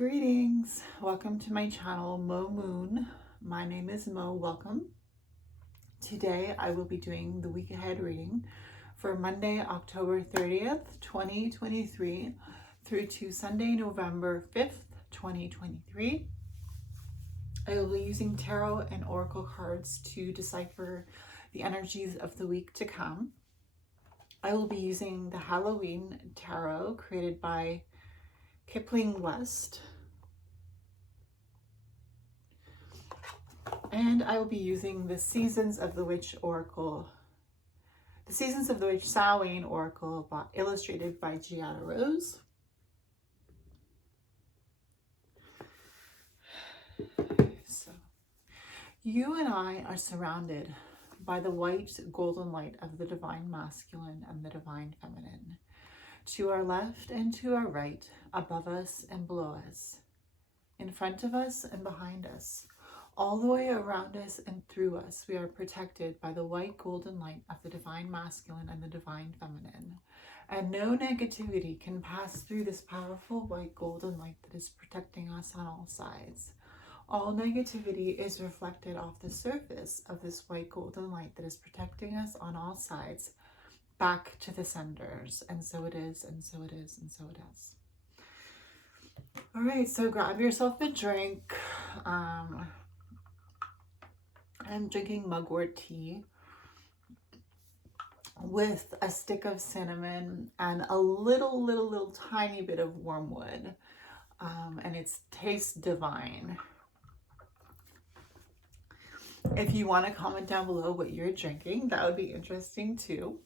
Greetings. Welcome to my channel, Mo Moon. My name is Mo. Welcome. Today I will be doing the week ahead reading for Monday, October 30th, 2023 through to Sunday, November 5th, 2023. I will be using tarot and oracle cards to decipher the energies of the week to come. I will be using the Halloween tarot created by Kipling West. And I will be using the Seasons of the Witch Oracle, the Seasons of the Witch Samhain Oracle illustrated by Giada Rose. So, you and I are surrounded by the white golden light of the Divine Masculine and the Divine Feminine. To our left and to our right, above us and below us, in front of us and behind us, all the way around us and through us, we are protected by the white golden light of the Divine Masculine and the Divine Feminine. And no negativity can pass through this powerful white golden light that is protecting us on all sides. All negativity is reflected off the surface of this white golden light that is protecting us on all sides back to the senders. And so it is, and so it is, and so it is. All right, so grab yourself a drink. I'm drinking mugwort tea with a stick of cinnamon and a little tiny bit of wormwood. And it tastes divine. If you want to comment down below what you're drinking, that would be interesting too.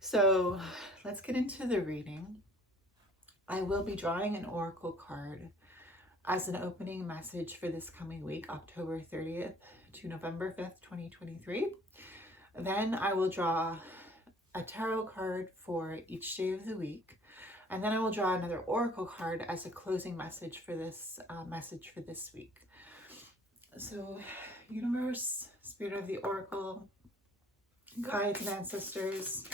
So let's get into the reading. I will be drawing an oracle card as an opening message for this coming week, October 30th to November 5th, 2023. Then I will draw a tarot card for each day of the week. And then I will draw another oracle card as a closing message for this week. So, universe, spirit of the oracle, guides and ancestors,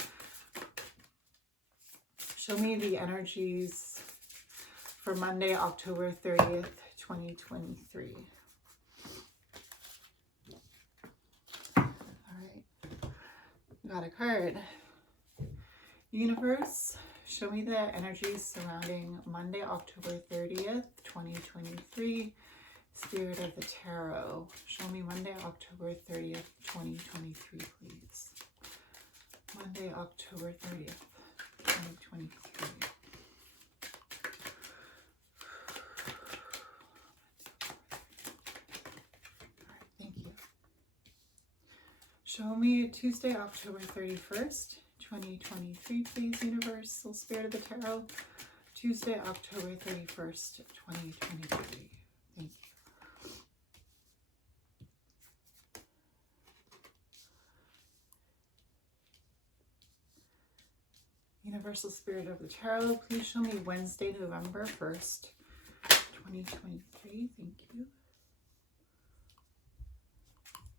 show me the energies for Monday, October 30th, 2023. All right, got a card. Universe, show me the energies surrounding Monday, October 30th, 2023. Spirit of the Tarot, show me Monday, October 30th, 2023, please. Monday, October 30th, 2023. Thank you. Show me Tuesday, October 31st, 2023, please, Universal Spirit of the Tarot. Tuesday, October 31st, 2023. Thank you. Universal Spirit of the Tarot, please show me Wednesday, November 1st, 2023. Thank you.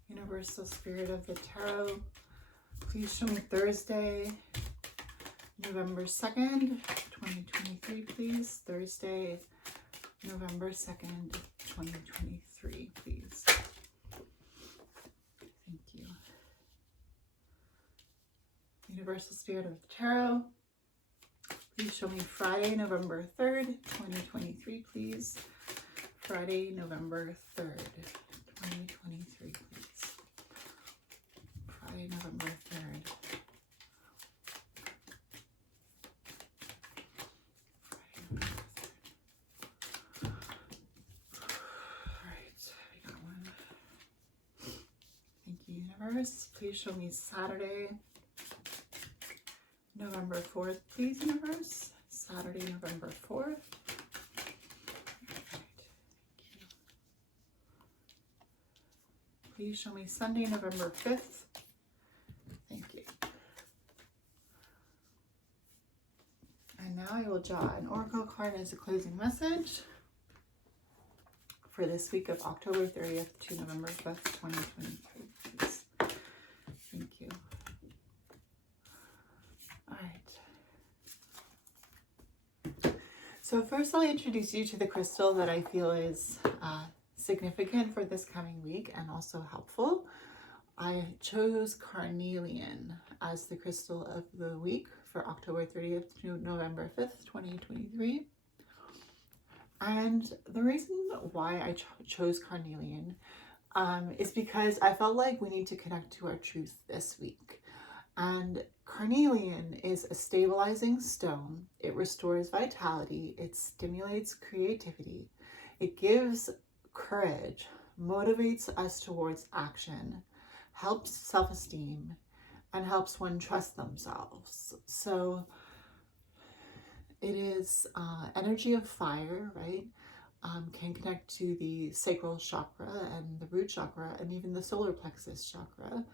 Universal Spirit of the Tarot, please show me Thursday, November 2nd, 2023, please. Thursday, November 2nd, 2023, please. Thank you. Universal Spirit of the Tarot, please show me Friday, November 3rd, 2023, please. Friday, November 3rd, 2023, please. Friday, November 3rd. Friday, November 3rd. All right, we got one. Thank you, Universe. Please show me Saturday, November 4th, please, Universe. Saturday, November 4th. Right. Please show me Sunday, November 5th. Thank you. And now I will draw an oracle card as a closing message for this week of October 30th to November 5th, 2023. Please. Thank you. All right. So first I'll introduce you to the crystal that I feel is significant for this coming week and also helpful. I chose carnelian as the crystal of the week for October 30th to November 5th, 2023. And the reason why I chose carnelian is because I felt like we need to connect to our truth this week. And carnelian is a stabilizing stone. It restores vitality, it stimulates creativity, it gives courage, motivates us towards action, helps self-esteem, and helps one trust themselves. So it is energy of fire, right? Can connect to the sacral chakra and the root chakra and even the solar plexus chakra.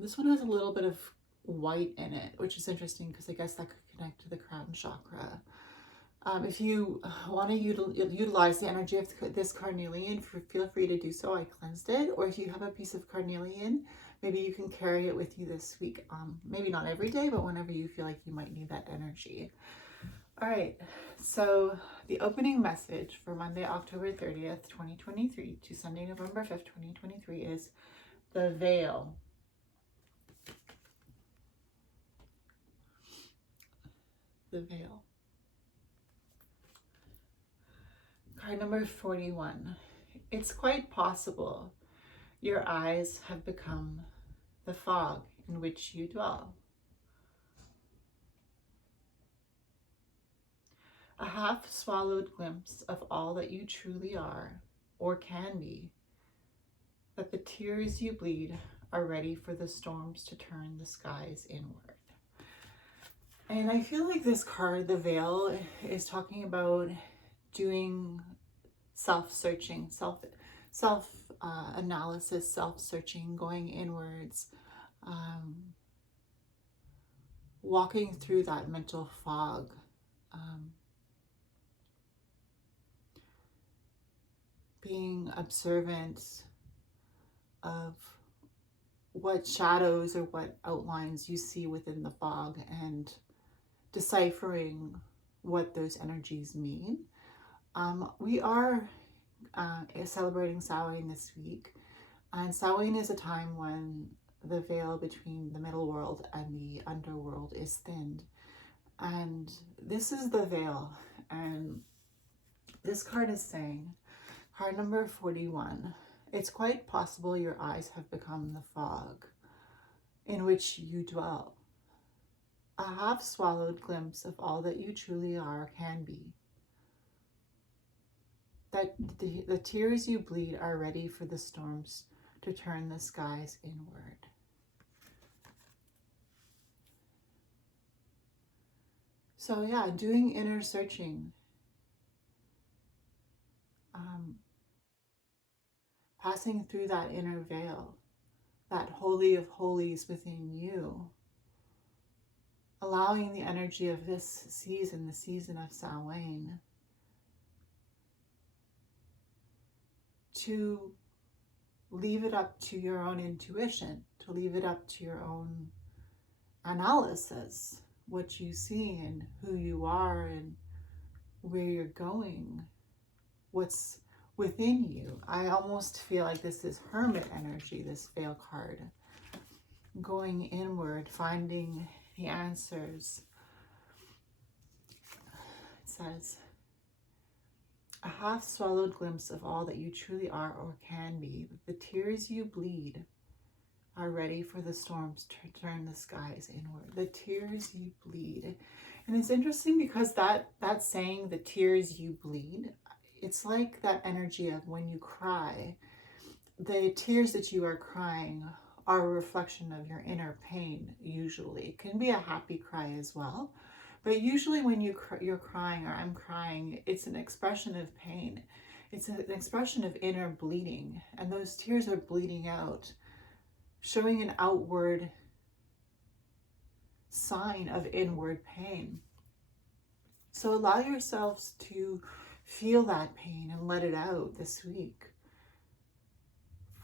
This one has a little bit of white in it, which is interesting because I guess that could connect to the crown chakra. If you want to utilize the energy of this carnelian, feel free to do so. I cleansed it. Or if you have a piece of carnelian, maybe you can carry it with you this week. Maybe not every day, but whenever you feel like you might need that energy. All right, so the opening message for Monday, October 30th, 2023 to Sunday, November 5th, 2023 is the veil. The veil. Card number 41. It's quite possible your eyes have become the fog in which you dwell. A half-swallowed glimpse of all that you truly are or can be, that the tears you bleed are ready for the storms to turn the skies inward. And I feel like this card, the veil, is talking about doing self-searching, self-analysis, self-searching, going inwards, walking through that mental fog, being observant of what shadows or what outlines you see within the fog and deciphering what those energies mean. We are celebrating Samhain this week, and Samhain is a time when the veil between the middle world and the underworld is thinned, and this is the veil. And this card is saying, card number 41, it's quite possible your eyes have become the fog in which you dwell. A half-swallowed glimpse of all that you truly are can be. That the tears you bleed are ready for the storms to turn the skies inward. So yeah, doing inner searching. Passing through that inner veil, that holy of holies within you. Allowing the energy of this season, the season of Samhain, to leave it up to your own intuition, to leave it up to your own analysis, what you see and who you are and where you're going, what's within you. I almost feel like this is hermit energy, this veil card. Going inward, finding the answers. It says, a half-swallowed glimpse of all that you truly are or can be. The tears you bleed are ready for the storms to turn the skies inward. The tears you bleed. And it's interesting because that saying, the tears you bleed, it's like that energy of when you cry, the tears that you are crying are a reflection of your inner pain, usually. It can be a happy cry as well. But usually when you're crying, or I'm crying, it's an expression of pain. It's an expression of inner bleeding. And those tears are bleeding out, showing an outward sign of inward pain. So allow yourselves to feel that pain and let it out this week.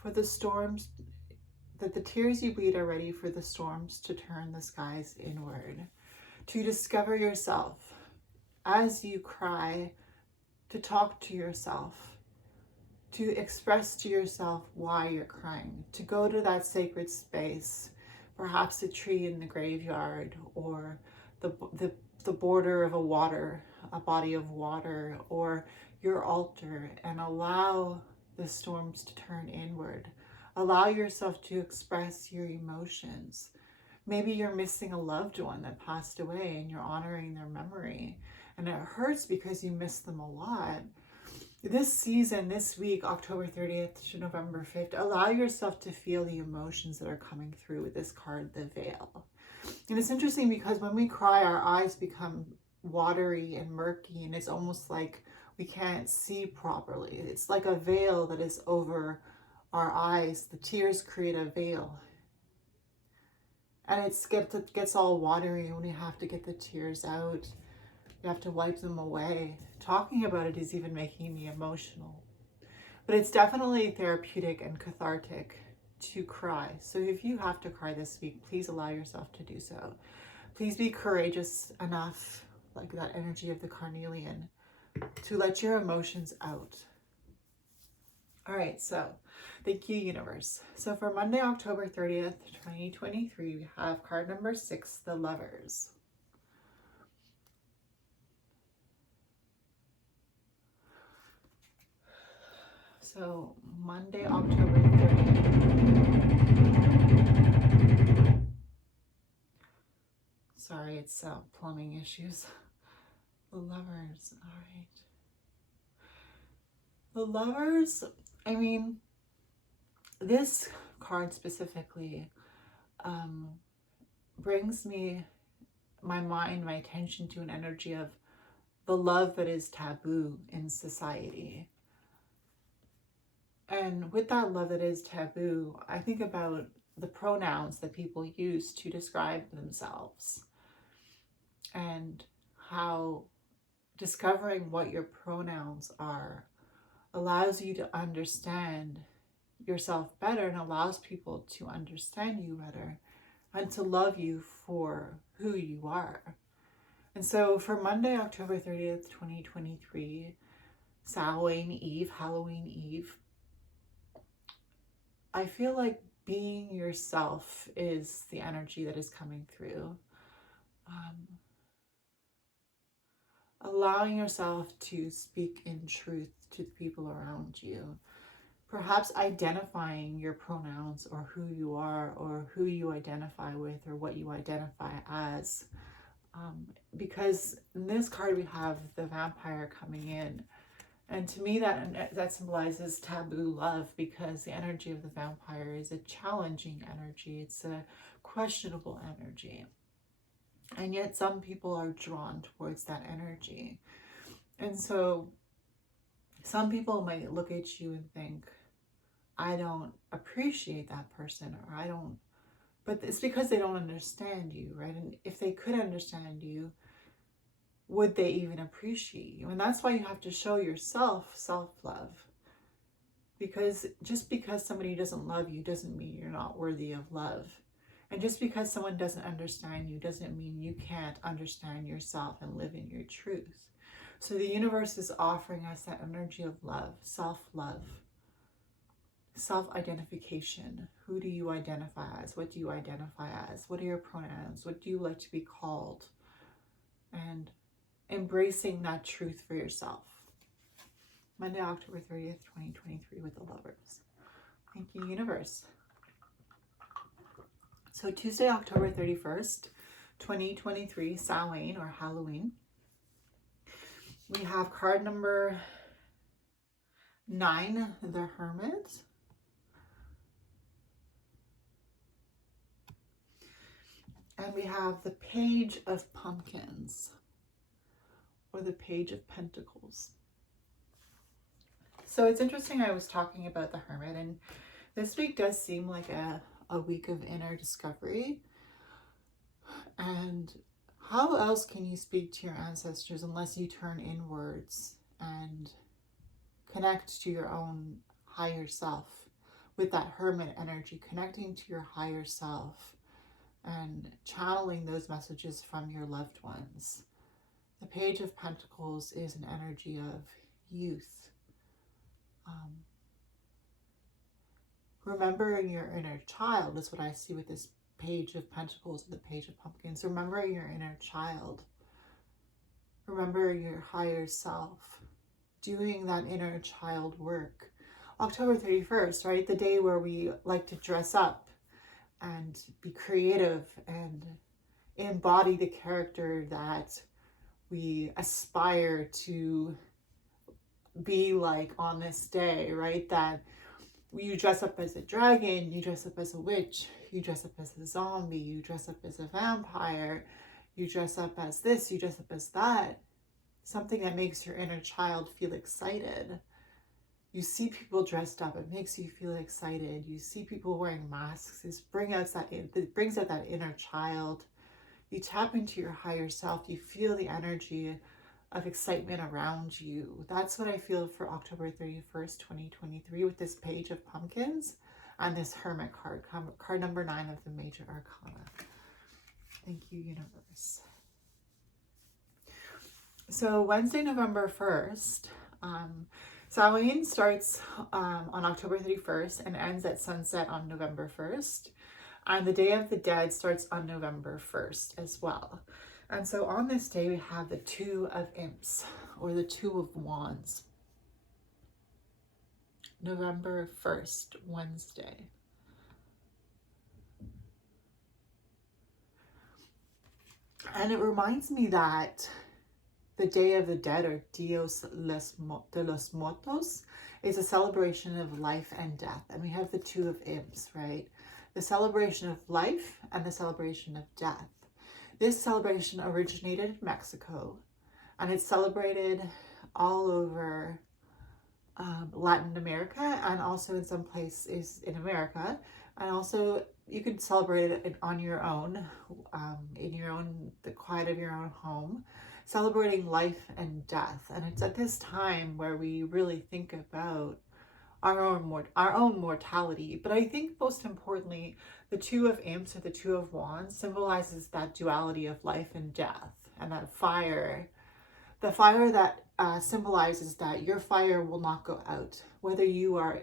For the storms, that the tears you bleed are ready for the storms to turn the skies inward. To discover yourself, as you cry, to talk to yourself, to express to yourself why you're crying, to go to that sacred space, perhaps a tree in the graveyard, or the border of a body of water, or your altar, and allow the storms to turn inward. Allow yourself to express your emotions. Maybe you're missing a loved one that passed away and you're honoring their memory, and it hurts because you miss them a lot. This season, this week, October 30th to November 5th, allow yourself to feel the emotions that are coming through with this card, the Veil. And it's interesting because when we cry, our eyes become watery and murky, and it's almost like we can't see properly. It's like a veil that is over our eyes. The tears create a veil. And it gets all watery when we have to get the tears out. You have to wipe them away. Talking about it is even making me emotional. But it's definitely therapeutic and cathartic to cry. So if you have to cry this week, please allow yourself to do so. Please be courageous enough, like that energy of the carnelian, to let your emotions out. All right, so thank you, universe. So for Monday, October 30th, 2023, we have card number 6, the Lovers. So Monday, October 30th. Sorry, it's plumbing issues. The Lovers, all right. The Lovers, I mean, this card specifically brings my mind, my attention to an energy of the love that is taboo in society. And with that love that is taboo, I think about the pronouns that people use to describe themselves, and how discovering what your pronouns are allows you to understand yourself better and allows people to understand you better and to love you for who you are. And so for Monday, October 30th, 2023, Samhain Eve, Halloween Eve, I feel like being yourself is the energy that is coming through. Allowing yourself to speak in truth to the people around you. Perhaps identifying your pronouns or who you are or who you identify with or what you identify as. Because in this card we have the vampire coming in. And to me that symbolizes taboo love, because the energy of the vampire is a challenging energy. It's a questionable energy. And yet some people are drawn towards that energy. And so some people might look at you and think, I don't appreciate that person, or I don't, but it's because they don't understand you, right? And if they could understand you, would they even appreciate you? And that's why you have to show yourself self-love. Because just because somebody doesn't love you doesn't mean you're not worthy of love. And just because someone doesn't understand you doesn't mean you can't understand yourself and live in your truth. So the universe is offering us that energy of love, self-love, self-identification. Who do you identify as? What do you identify as? What are your pronouns? What do you like to be called? And embracing that truth for yourself. Monday, October 30th, 2023 with the Lovers. Thank you, universe. So Tuesday, October 31st, 2023, Samhain or Halloween. We have card number 9, the Hermit. And we have the Page of Pumpkins, or the Page of Pentacles. So it's interesting, I was talking about the Hermit, and this week does seem like a week of inner discovery. And how else can you speak to your ancestors unless you turn inwards and connect to your own higher self with that Hermit energy, connecting to your higher self and channeling those messages from your loved ones. The Page of Pentacles is an energy of youth. Remembering your inner child is what I see with this Page of Pentacles and the Page of Pumpkins. Remembering your inner child. Remember your higher self. Doing that inner child work. October 31st, right? The day where we like to dress up and be creative and embody the character that we aspire to be like on this day, right? That you dress up as a dragon, you dress up as a witch, you dress up as a zombie, you dress up as a vampire, you dress up as this, you dress up as that. Something that makes your inner child feel excited. You see people dressed up, it makes you feel excited. You see people wearing masks, it brings out that inner child. You tap into your higher self, you feel the energy of excitement around you. That's what I feel for October 31st, 2023 with this Page of Pumpkins and this Hermit card, card number 9 of the Major Arcana. Thank you, universe. So Wednesday, November 1st, Samhain starts on October 31st and ends at sunset on November 1st. And the Day of the Dead starts on November 1st as well. And so on this day, we have the Two of Imps, or the Two of Wands. November 1st, Wednesday. And it reminds me that the Day of the Dead, or Dios de los Muertos, is a celebration of life and death. And we have the Two of Imps, right? The celebration of life and the celebration of death. This celebration originated in Mexico, and it's celebrated all over Latin America, and also in some places in America. And also you could celebrate it on your own, in the quiet of your own home, celebrating life and death. And it's at this time where we really think about our own mortality. But I think most importantly, the Two of Imps, or the Two of Wands, symbolizes that duality of life and death, and that fire. The fire that symbolizes that your fire will not go out, whether you are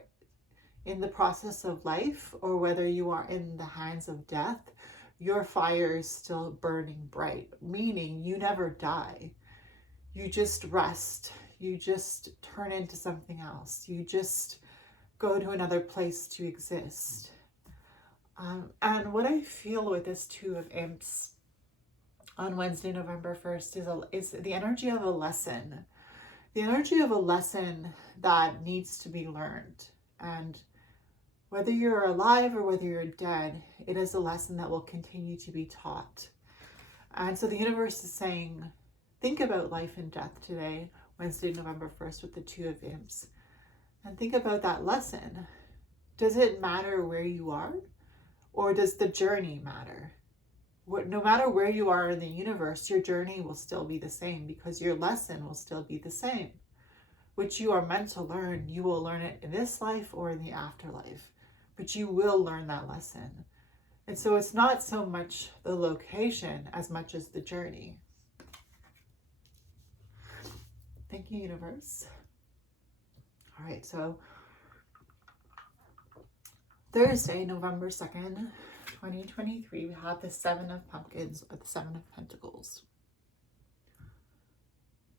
in the process of life or whether you are in the hands of death. Your fire is still burning bright, meaning you never die. You just rest. You just turn into something else. You just go to another place to exist. And what I feel with this Two of Imps on Wednesday, November 1st is the energy of a lesson. The energy of a lesson that needs to be learned. And whether you're alive or whether you're dead, it is a lesson that will continue to be taught. And so the universe is saying, think about life and death today, Wednesday, November 1st, with the Two of Imps. And think about that lesson. Does it matter where you are? Or does the journey matter? No matter where you are in the universe, your journey will still be the same, because your lesson will still be the same. Which you are meant to learn. You will learn it in this life or in the afterlife. But you will learn that lesson. And so it's not so much the location as much as the journey. Thank you, universe. All right, so Thursday, November 2nd, 2023, we have the Seven of Pumpkins, or the Seven of Pentacles.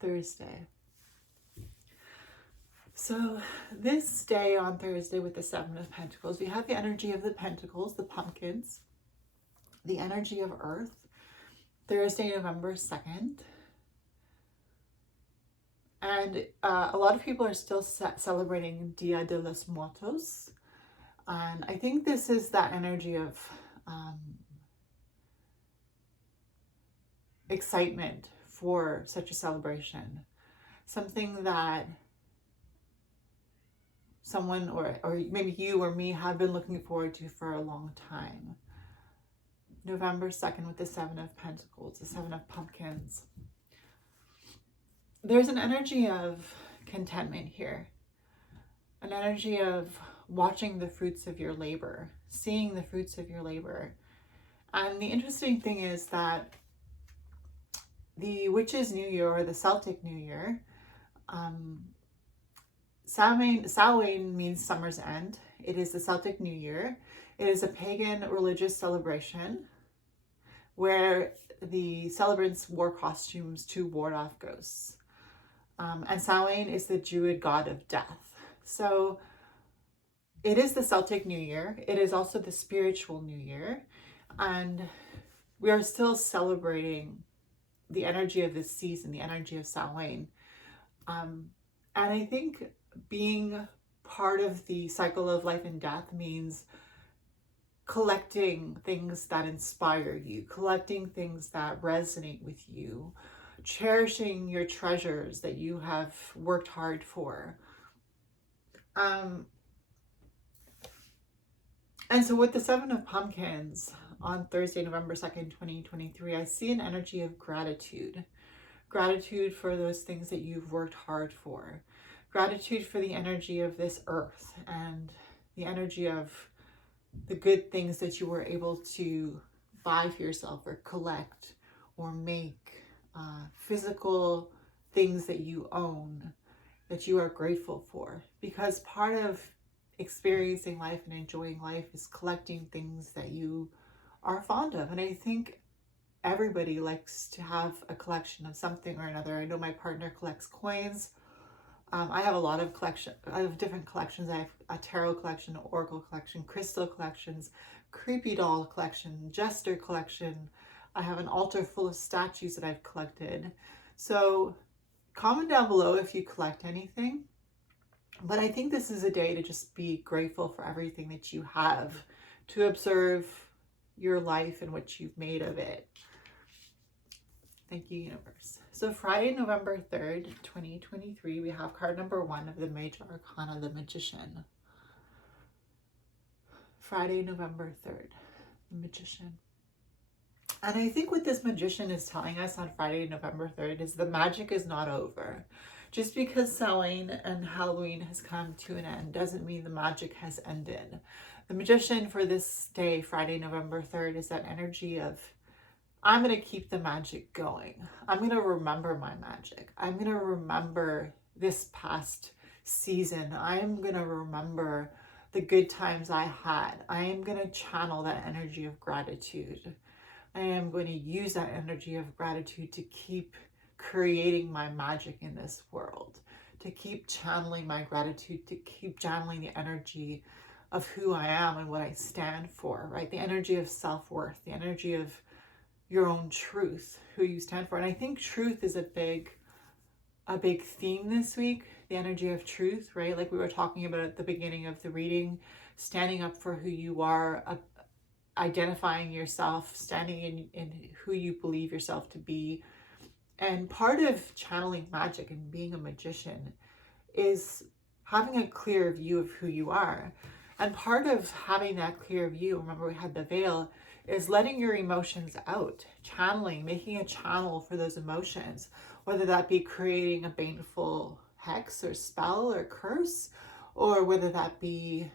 Thursday. So this day on Thursday with the Seven of Pentacles, we have the energy of the Pentacles, the pumpkins, the energy of Earth. Thursday, November 2nd. And a lot of people are still celebrating Dia de los Muertos. And I think this is that energy of excitement for such a celebration. Something that someone or maybe you or me have been looking forward to for a long time. November 2nd with the Seven of Pentacles, the Seven of Pumpkins. There's an energy of contentment here. An energy of watching the fruits of your labor, seeing the fruits of your labor. And the interesting thing is that the Witch's New Year, or the Celtic New Year. Samhain means summer's end. It is the Celtic New Year. It is a pagan religious celebration where the celebrants wore costumes to ward off ghosts. And Samhain is the Druid god of death. So it is the Celtic New Year. It is also the spiritual New Year. And we are still celebrating the energy of this season, the energy of Samhain. And I think being part of the cycle of life and death means collecting things that inspire you, collecting things that resonate with you, cherishing your treasures that you have worked hard for. And so with the Seven of Pumpkins on Thursday, November 2nd, 2023, I see an energy of gratitude. Gratitude for those things that you've worked hard for. Gratitude for the energy of this earth and the energy of the good things that you were able to buy for yourself or collect or make, physical things that you own that you are grateful for. Because part of experiencing life and enjoying life is collecting things that you are fond of. And I think everybody likes to have a collection of something or another. I know my partner collects coins. I have a lot of different collections. I have a tarot collection, an oracle collection, crystal collections, creepy doll collection, jester collection. I have an altar full of statues that I've collected. So comment down below if you collect anything. But I think this is a day to just be grateful for everything that you have, to observe your life and what you've made of it. Thank you, universe. So Friday, November 3rd, 2023, we have card number 1 of the Major Arcana, the Magician. Friday, November 3rd, the Magician. And I think what this Magician is telling us on Friday, November 3rd is the magic is not over. Just because Samhain and Halloween has come to an end doesn't mean the magic has ended. The Magician for this day, Friday, November 3rd, is that energy of, I'm going to keep the magic going. I'm going to remember my magic. I'm going to remember this past season. I'm going to remember the good times I had. I am going to channel that energy of gratitude. I am going to use that energy of gratitude to keep creating my magic in this world, to keep channeling my gratitude, to keep channeling the energy of who I am and what I stand for, right? The energy of self-worth, the energy of your own truth, who you stand for. And I think truth is a big theme this week, the energy of truth, right? Like we were talking about at the beginning of the reading, standing up for who you are, identifying yourself, standing in who you believe yourself to be. And part of channeling magic and being a magician is having a clear view of who you are. And part of having that clear view, remember we had the veil, is letting your emotions out, channeling, making a channel for those emotions, whether that be creating a baneful hex or spell or curse, or whether that be,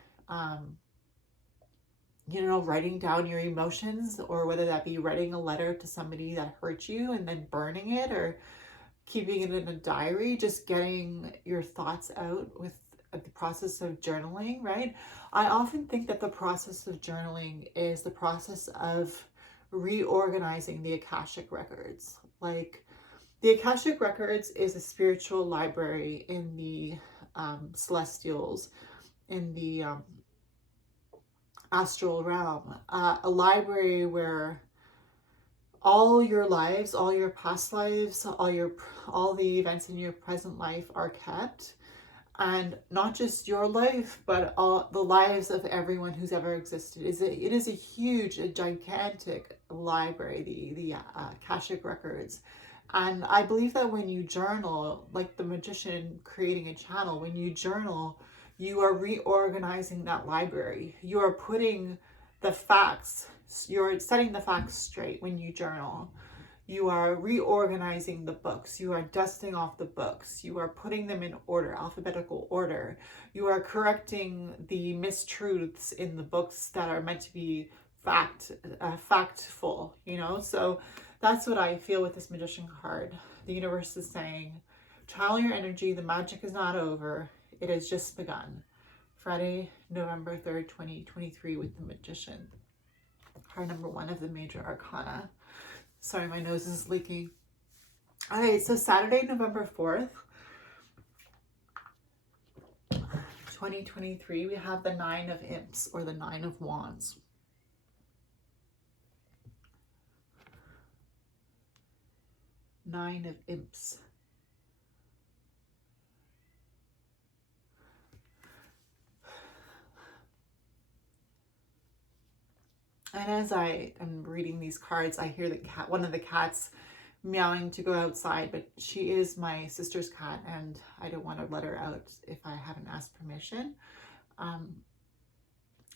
writing down your emotions, or whether that be writing a letter to somebody that hurt you and then burning it, or keeping it in a diary, just getting your thoughts out with the process of journaling, right? I often think that the process of journaling is the process of reorganizing the Akashic records. Like the Akashic records is a spiritual library in the celestials, in the astral realm, a library where all your lives, all your past lives, all the events in your present life are kept. And not just your life, but all the lives of everyone who's ever existed. It is a huge, a gigantic library, the Akashic records. And I believe that when you journal, like the magician creating a channel, when you journal, you are reorganizing that library. You are putting the facts, you're setting the facts straight when you journal. You are reorganizing the books. You are dusting off the books. You are putting them in order, alphabetical order. You are correcting the mistruths in the books that are meant to be factful, you know? So that's what I feel with this Magician card. The universe is saying, channel your energy. The magic is not over. It has just begun. Friday, November 3rd, 2023 with the Magician. Card number 1 of the Major Arcana. Sorry, my nose is leaking. All right, so Saturday, November 4th, 2023, we have the 9 of Imps, or the 9 of Wands. Nine of Imps. And as I am reading these cards, I hear the cat, one of the cats meowing to go outside, but she is my sister's cat and I don't want to let her out if I haven't asked permission.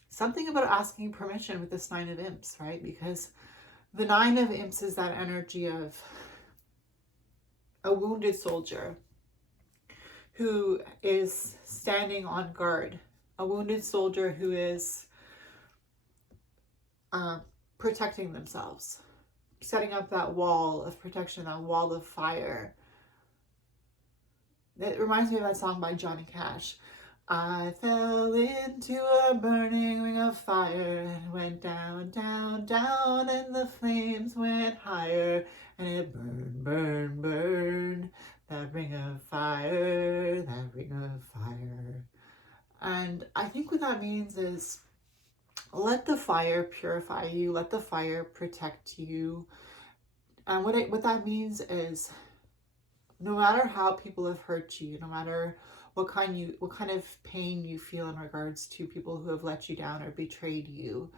Something about asking permission with this 9 of Imps, right? Because the 9 of Imps is that energy of a wounded soldier who is standing on guard, a wounded soldier who is protecting themselves, setting up that wall of protection, that wall of fire. It reminds me of that song by Johnny Cash. I fell into a burning ring of fire and went down, down, down, and the flames went higher, and it burned, burned, burned, that ring of fire, that ring of fire. And I think what that means is, let the fire purify you, let the fire protect you. And what that means is, no matter how people have hurt you, no matter what kind of pain you feel in regards to people who have let you down or betrayed you,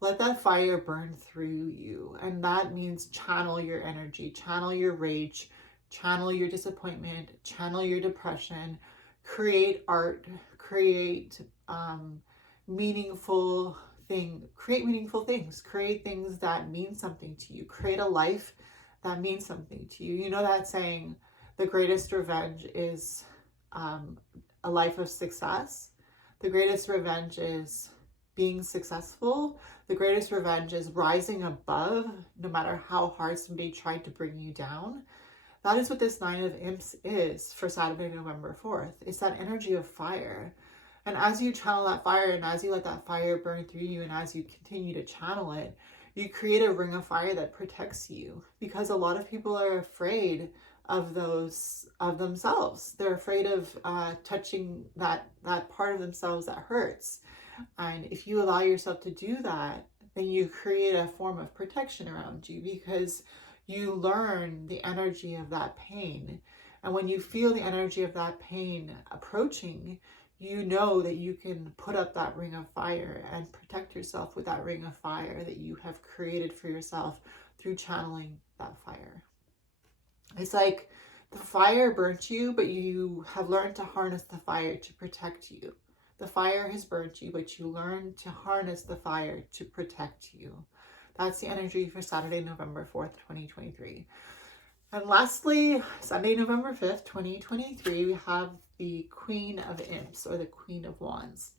let that fire burn through you. And that means channel your energy, channel your rage, channel your disappointment, channel your depression, create art, create meaningful things, create things that mean something to you, create a life that means something to you. You know that saying, the greatest revenge is a life of success. The greatest revenge is being successful. The greatest revenge is rising above, no matter how hard somebody tried to bring you down. That is what this 9 of Imps is for Saturday, November 4th. It's that energy of fire. And as you channel that fire, and as you let that fire burn through you, and as you continue to channel it, you create a ring of fire that protects you. Because a lot of people are afraid of themselves. They're afraid of touching that part of themselves that hurts. And if you allow yourself to do that, then you create a form of protection around you, because you learn the energy of that pain. And when you feel the energy of that pain approaching, you know that you can put up that ring of fire and protect yourself with that ring of fire that you have created for yourself through channeling that fire. It's like the fire burnt you, but you have learned to harness the fire to protect you. The fire has burnt you, but you learn to harness the fire to protect you. That's the energy for Saturday, November 4th, 2023. And lastly, Sunday, November 5th, 2023, we have the Queen of Imps, or the Queen of Wands.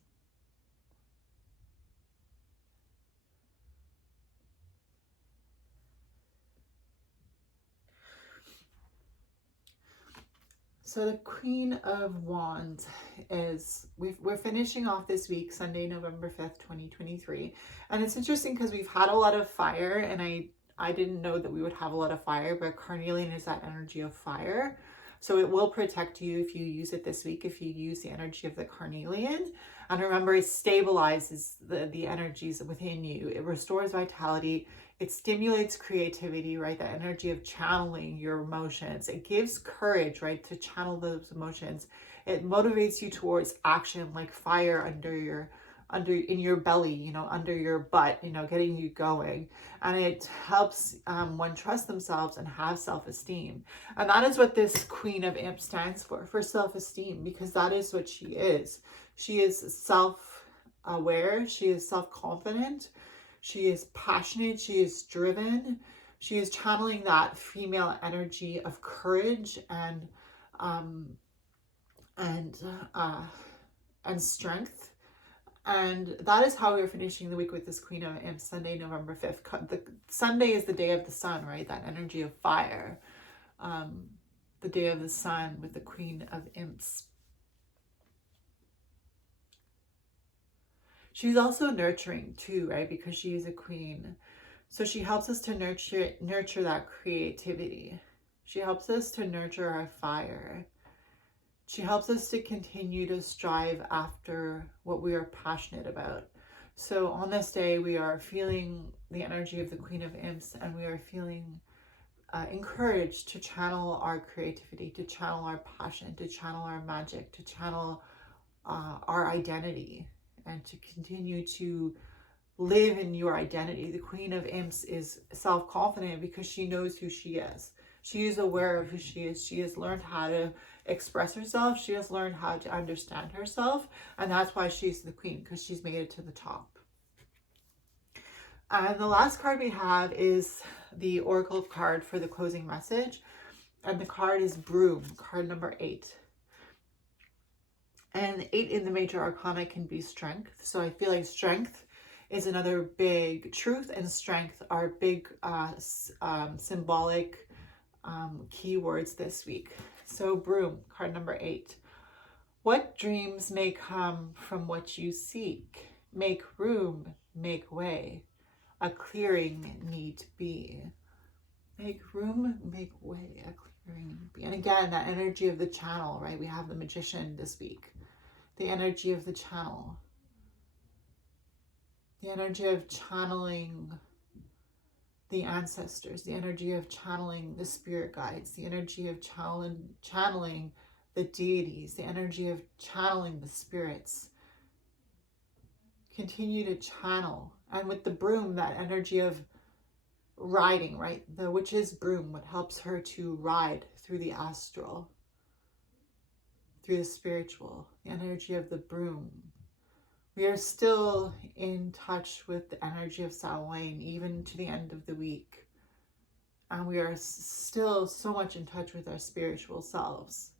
So the Queen of Wands is, we're finishing off this week, Sunday, November 5th, 2023. And it's interesting because we've had a lot of fire, and I didn't know that we would have a lot of fire, but carnelian is that energy of fire. So it will protect you if you use it this week, if you use the energy of the carnelian. And remember, it stabilizes the energies within you. It restores vitality. It stimulates creativity, right? That energy of channeling your emotions. It gives courage, right? To channel those emotions. It motivates you towards action, like fire in your belly, you know, under your butt, you know, getting you going. And it helps one trust themselves and have self-esteem. And that is what this Queen of Imps stands for self-esteem, because that is what she is. She is self-aware. She is self-confident. She is passionate. She is driven. She is channeling that female energy of courage and strength. And that is how we're finishing the week with this Queen of Imps, Sunday, November 5th. The Sunday is the day of the sun, right? That energy of fire. The day of the sun with the Queen of Imps. She's also nurturing too, right? Because she is a queen. So she helps us to nurture that creativity. She helps us to nurture our fire. She helps us to continue to strive after what we are passionate about. So on this day, we are feeling the energy of the Queen of Imps, and we are feeling encouraged to channel our creativity, to channel our passion, to channel our magic, to channel our identity, and to continue to live in your identity. The Queen of Imps is self-confident because she knows who she is. She is aware of who she is. She has learned how to express herself. She has learned how to understand herself. And that's why she's the queen, because she's made it to the top. And the last card we have is the Oracle card for the closing message. And the card is Broom, card number 8. And 8 in the major arcana can be strength. So I feel like strength is another big truth, and strength are big symbolic keywords this week. So Broom, card number 8. What dreams may come from what you seek? Make room, make way. A clearing need be. Make room, make way. A clearing need be. And again, that energy of the channel, right? We have the Magician this week. The energy of the channel. The energy of channeling the ancestors, the energy of channeling the spirit guides, the energy of channeling the deities, the energy of channeling the spirits. Continue to channel. And with the broom, that energy of riding, right? The witch's broom, what helps her to ride through the astral, through the spiritual, the energy of the broom. We are still in touch with the energy of Samhain, even to the end of the week. And we are still so much in touch with our spiritual selves.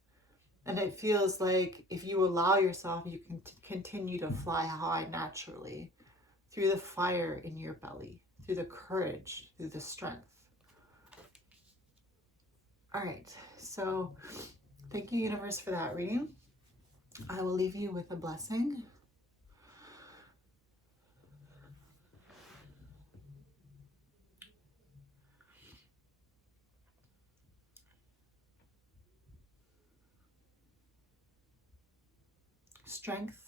And it feels like if you allow yourself, you can continue to fly high naturally through the fire in your belly, through the courage, through the strength. All right, so thank you, universe, for that reading. I will leave you with a blessing. Strength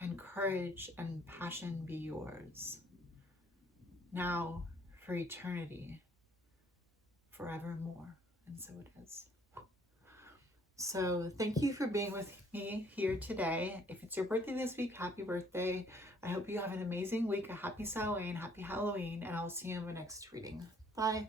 and courage and passion be yours, now for eternity, forevermore. And so it is. So thank you for being with me here today. If it's your birthday this week, happy birthday. I hope you have an amazing week, a happy Samhain, happy Halloween, and I'll see you in the next reading. Bye.